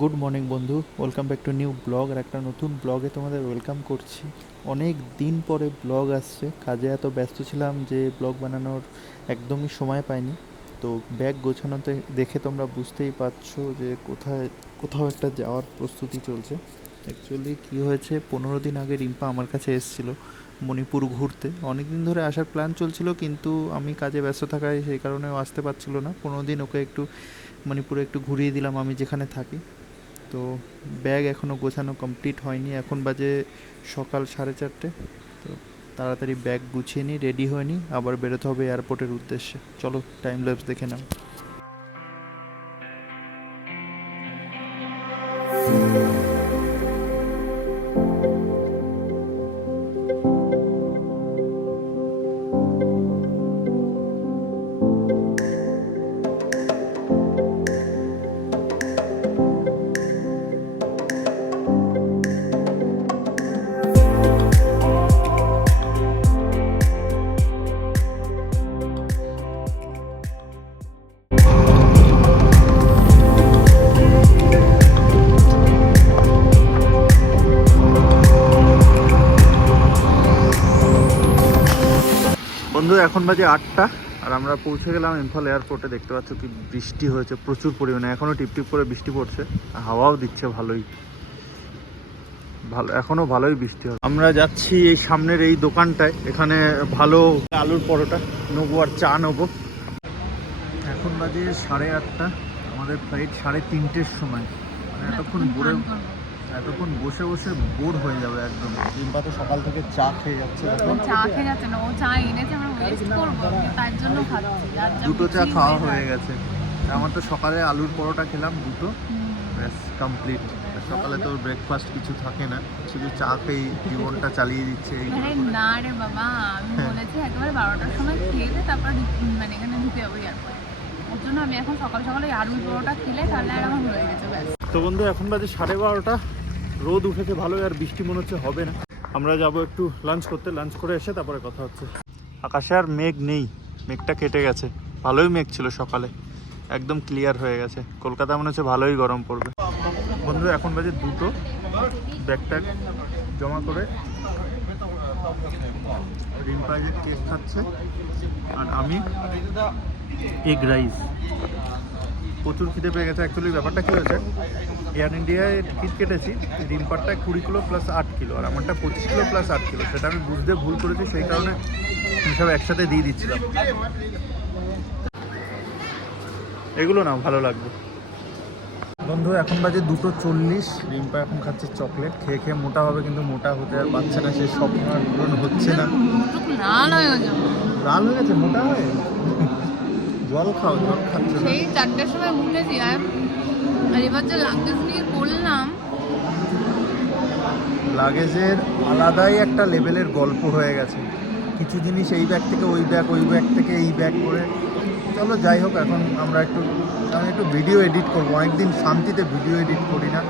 Good morning বন্ধু, welcome back to new blog. আর একটা নতুন ব্লগে তোমাদের ওয়েলকাম করছি। অনেক দিন পরে ব্লগ আসছে, কাজে এত ব্যস্ত ছিলাম যে ব্লগ বানানোর একদমই সময় পাইনি। তো ব্যাগ গোছানোতে দেখে তোমরা বুঝতেই পারছো যে কোথাও একটা যাওয়ার প্রস্তুতি চলছে। অ্যাকচুয়ালি কী হয়েছে, 15 দিন আগে রিম্পা আমার কাছে এসেছিল মণিপুর ঘুরতে। অনেক দিন ধরে আসার প্ল্যান চলছিল, কিন্তু আমি কাজে ব্যস্ত থাকায় সেই কারণেও আসতে পারছিল না। 15 দিন ওকে একটু মণিপুরে একটু ঘুরিয়ে দিলাম আমি যেখানে থাকি। তো ব্যাগ এখনও গোছানো কমপ্লিট হয়নি, এখন বাজে সকাল 4:30। তো তাড়াতাড়ি ব্যাগ গুছিয়ে নিই, রেডি হয়ে নিই, আবার বেরোতে হবে এয়ারপোর্টের উদ্দেশ্যে। চলো টাইম ল্যাপস দেখে নাও। বন্ধু এখন বাজে 8টা, আর আমরা পৌঁছে গেলাম ইম্ফল এয়ারপোর্টে। দেখতে পাচ্ছ কি বৃষ্টি হয়েছে প্রচুর পরিমাণে, এখনও টিপটিপ করে বৃষ্টি পড়ছে, হাওয়াও দিচ্ছে ভালোই, এখনও ভালোই বৃষ্টি হবে। আমরা যাচ্ছি এই সামনের এই দোকানটায়, এখানে ভালো আলুর পরোটা নেবো আর চা নেবো। এখন বাজে 8:30, আমাদের ফ্লাইট 3:30-র সময়। মানে এতক্ষণ বসে বসে বোর হয়ে যাবে একদম। রিম্পা তো সকাল থেকে চা খেয়ে যাচ্ছে, চা খেয়ে যাচ্ছে না, ও চা এনেছে, আমরা ওয়েস্ট করবো তার জন্য খাচ্ছি। দুটো চা খাওয়া হয়ে গেছে। আমার তো সকালে আলুর পরোটা খেলাম দুটো, ব্যাস কমপ্লিট। সকালে তো ব্রেকফাস্ট কিছু থাকে না, শুধু চা খেয়ে জীবনটা চালিয়ে দিচ্ছে এই। না রে বাবা, আমি বলেছি একেবারে 12টার সময় খেয়ে তারপর মানে এখানে ঢুকে যাবো এয়ারপোর্টে। ওর জন্য আমি এখন সকাল সকালে আলুর পরোটা খেলে তাহলে আর আমার হয়ে গেছে ব্যাস। তো বন্ধু এখন বাজে 12:30, রোদ উঠেছে ভালোই, আর বৃষ্টি মনে হচ্ছে হবে না। আমরা যাব একটু লাঞ্চ করতে, লাঞ্চ করে এসে তারপরে কথা হচ্ছে। আকাশে আর মেঘ নেই, মেঘটা কেটে গেছে। ভালোই মেঘ ছিল সকালে, একদম ক্লিয়ার হয়ে গেছে। কলকাতা মনে হচ্ছে ভালোই গরম পড়বে। বন্ধু এখন বাজে 2টো, ব্যাগটা জমা করে রিম্পা যে কেক খাচ্ছে, আর আমি এগ রাইস। প্রচুর খিদে পেয়ে গেছে। অ্যাকচুয়ালি ব্যাপারটা কী হয়েছে, এয়ার ইন্ডিয়ায় টিকিট কেটেছি, রিম্পারটা 20 কিলো প্লাস 8 কিলো, আর আমারটা 25 কিলো প্লাস 8 কিলো। সেটা আমি বুঝতে ভুল করেছি, সেই কারণে সব একসাথে দিয়ে দিচ্ছিলাম। এগুলো না ভালো লাগবে। বন্ধু এখন বাজে 2:40, রিম্পা এখন খাচ্ছে চকলেট। খেয়ে খেয়ে মোটা হবে, কিন্তু মোটা হতে আর পারছে না, সে স্বপ্ন আর পূরণ হচ্ছে না। লাল হয়ে গেছে মোটা হয়ে। জল খাও, জল খাচ্ছে না। সেই 4টার সময় উঠেছি, আর এবার যে লাগেজ নিয়ে করলাম, লাগেজের আলাদাই একটা লেভেলের গল্প হয়ে গেছে। কিছু জিনিস এই ব্যাগ থেকে ওই ব্যাগ, ওই ব্যাগ থেকে এই ব্যাগ করে। চলো যাই হোক, এখন আমি একটু ভিডিও এডিট করবো। অনেকদিন শান্তিতে ভিডিও এডিট করি না।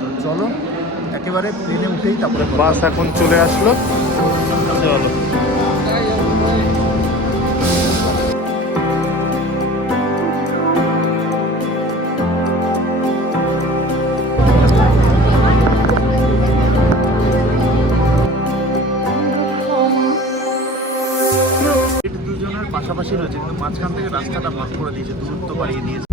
তো চলো একেবারে প্লেনে উঠেই তারপরে বাস এখন চলে আসলো। চলো দুজনের পাশাপাশি রয়েছে, কিন্তু মাঝখান থেকে রাস্তাটা ভাগ করে দিয়েছে, দূরত্ব বাড়িয়ে দিয়েছে।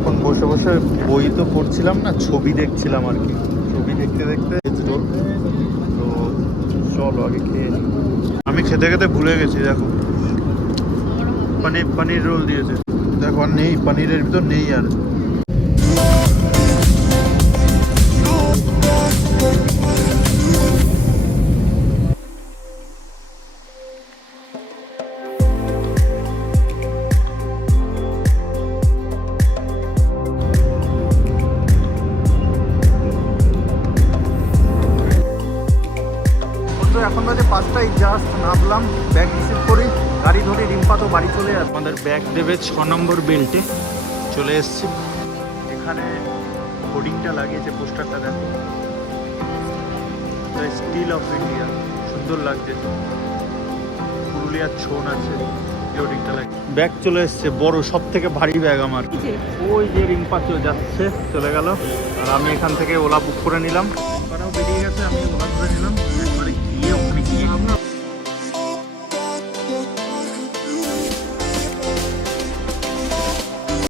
এখন বসে বসে বই তো পড়ছিলাম না, ছবি দেখছিলাম আর কি। ছবি দেখতে দেখতে তো চলো আগে খেয়ে নিই। আমি খেতে খেতে ভুলে গেছি, দেখো পনির রোল দিয়েছে, দেখো আর নেই, পনিরের ভিতর নেই আর। এখন বাজে 5টায়, জাস্ট নামলাম, ব্যাগ রিসিভ করি, গাড়ি ধরে রিম্পা তো বাড়ি চলে আসে। আমাদের ব্যাগ দেবে 6 নম্বর বেল্টে, চলে এসছি। এখানে হোর্ডিংটা লাগিয়েছে, পোস্টারটা দেখো, দ্য স্টিল অফ ইন্ডিয়া, সুন্দর লাগছে। পুরুলিয়ার ছোন আছে, এই হোর্ডিংটা লাগে। ব্যাগ চলে এসছে, বড়, সব থেকে ভারী ব্যাগ আমার। ওই যে রিম্পাচো যাচ্ছে, চলে গেল। আর আমি এখান থেকে ওলা বুক করে নিলাম, রিম্পারাও বেরিয়ে গেছে, আমি ওলা ধরে নিলাম।